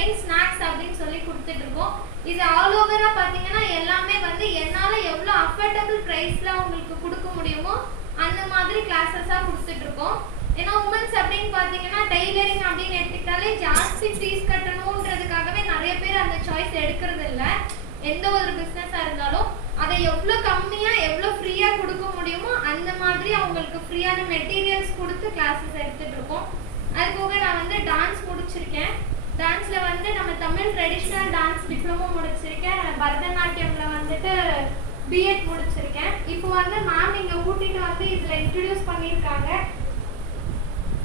Brain snacks அப்படின்னு சொல்லி கொடுத்துட்டு இருக்கோம் இது ஆல் ஓவரா பாத்தீங்கன்னா எல்லாமே வந்து என்னால எவ்வளவு அஃபோர்டபுள் ப்ரைஸ்ல உங்களுக்கு கொடுக்க முடியுமோ அந்த மாதிரி கிளாஸஸா கொடுத்துட்டு இருக்கோம் ஏன்னா உமன்ஸ் அப்படின்னு பாத்தீங்கன்னா டெய்லரிங் அப்படின்னு எடுத்துக்கிட்டாலே ஜாஸ்தி ஃபீஸ் கட்டணுன்றதுக்காகவே நிறைய பேர் அந்த சாய்ஸ் எடுக்கிறது இல்லை எந்த ஒரு பிசினஸா இருந்தாலும் அதை எவ்வளோ கம்மியா எவ்வளோ ஃப்ரீயா கொடுக்க முடியுமோ அந்த மாதிரி அவங்களுக்கு ஃப்ரீயான மெட்டீரியல்ஸ் கொடுத்து கிளாஸஸ் எடுத்துட்டு இருக்கோம் அது போக நான் வந்து டான்ஸ் முடிச்சிருக்கேன் டான்ஸ்ல வந்து நம்ம தமிழ் ட்ரெடிஷ்னல் டான்ஸ் டிப்ளமோ முடிச்சிருக்கேன். பரதநாட்டியம்ல வந்துட்டு பிஎட் முடிச்சிருக்கேன். இப்போ வந்து மேம் இங்க கூட்டிட்டு வந்து இதுல இன்ட்ரடியூஸ் பண்ணியிருக்காங்க.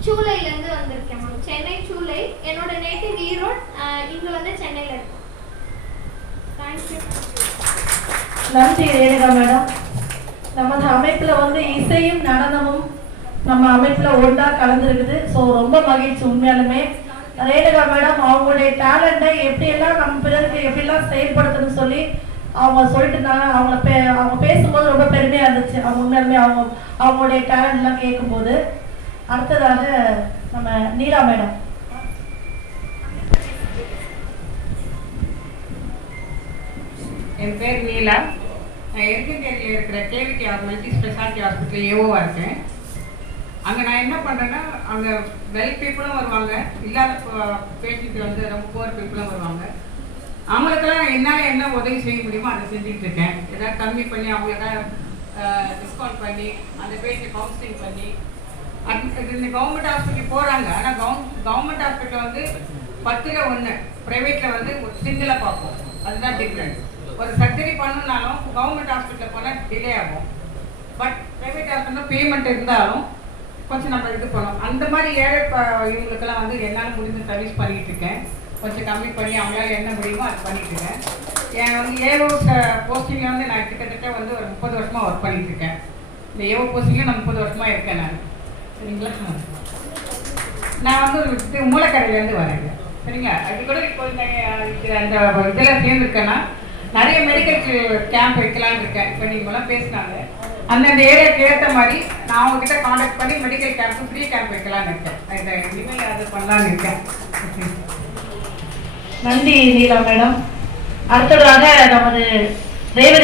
சூளைல இருந்து வந்திருக்கேன் மேம் சென்னை சூளை. என்னோட நேட்டிவ் ஈரோட் இங்கே இங்க வந்து சென்னையில இருக்கோம். தேங்க்யூ நன்றி ரேணுகா மேடம். நமது அமைப்பில் வந்து இசையும் நடனமும் நம்ம அமைப்பில் ஒன்றா கலந்துருக்குது. ஸோ ரொம்ப மகிழ்ச்சி உண்மையாலுமே. ரேணுகா மேடம் அவங்களுடைய டேலண்ட்டை எப்படியெல்லாம் நம்ம பிறருக்கு எப்படிலாம் செயல்படுத்தணும்னு சொல்லி அவங்க சொல்லிட்டு இருந்தாங்க அவங்கள பே அவங்க பேசும்போது ரொம்ப பெருமையாக இருந்துச்சு. அவங்க உண்மையுமே அவங்க அவங்களுடைய டேலண்ட்லாம் கேட்கும்போது. அடுத்ததாக நம்ம நீலா மேடம். என் பேர் நீலா. நான் எருக்கஞ்சேரியில் இருக்கிற கேவிகே மல்டி ஸ்பெஷாலிட்டி ஹாஸ்பிட்டல் ஏஓவாக இருக்கேன். அங்கே நான் என்ன பண்ணுறேன்னா அங்கே வெல் பீப்புளும் வருவாங்க. இல்லாத பேஷண்ட் வந்து ரொம்ப புவர் பீப்புளும் வருவாங்க. அவங்களுக்கெல்லாம் என்னால் என்ன உதவி செய்ய முடியுமோ அதை செஞ்சுட்டு இருக்கேன். ஏதாவது கம்மி பண்ணி அவங்களுக்காக டிஸ்கவுண்ட் பண்ணி அந்த பேஷண்ட் கவுன்சிலிங் பண்ணி அது இந்த கவர்மெண்ட் ஹாஸ்பிட்டல் போகிறாங்க ஆனால் கவர் கவர்மெண்ட் ஹாஸ்பிட்டல் வந்து பத்தில் ஒன்று ப்ரைவேட்டில் வந்து ஒரு சிங்கிளாக பார்ப்போம். அதுதான் டிஃப்ரெண்ட் ஒரு சர்ஜரி பண்ணணுன்னாலும் கவர்மெண்ட் ஹாஸ்பிட்டலில் போனால் டிலே ஆகும். பட் ப்ரைவேட் ஹாஸ்பிட்டலில் பேமெண்ட் இருந்தாலும் கொஞ்சம் நம்ம இது பண்ணோம் அந்த மாதிரி ஏழை ப- இவங்களுக்கெல்லாம் வந்து என்னால் முடிஞ்ச சர்வீஸ் பண்ணிகிட்டு இருக்கேன். கொஞ்சம் கம்மி பண்ணி அவங்களால என்ன முடியுமோ அது பண்ணிட்டு இருக்கேன். என் வந்து ஏஓ போஸ்டிங்கில் வந்து நான் கிட்டத்தட்ட வந்து ஒரு முப்பது வருஷமாக ஒர்க் பண்ணிட்டு இருக்கேன். இந்த ஏஓ போஸ்டிங்கில் நான் முப்பது வருஷமாக இருக்கேன் நான். சரிங்களா? நான் வந்து ஒரு இது மூலக்கரையிலேருந்து வரேங்க சரிங்களா? அது கூட இப்போ அந்த இதில் சேர்ந்துருக்கேன்னா நிறைய மெடிக்கல் கேம்ப் வைக்கலான்னு இருக்கேன். இப்போ நீங்களாம் பேசினாங்க. அந்தந்த ஏரியாவுக்கு ஏற்ற மாதிரி நான் அவங்ககிட்ட காண்டாக்ட் பண்ணி மெடிக்கல் கேம்ப் ஃப்ரீ கேம்ப் வைக்கலான்னு இருக்கேன். இதை இனிமேல் அது பண்ணலான்னு இருக்கேன். நன்றி நீலா மேடம். அடுத்ததாக நமது ரேவதி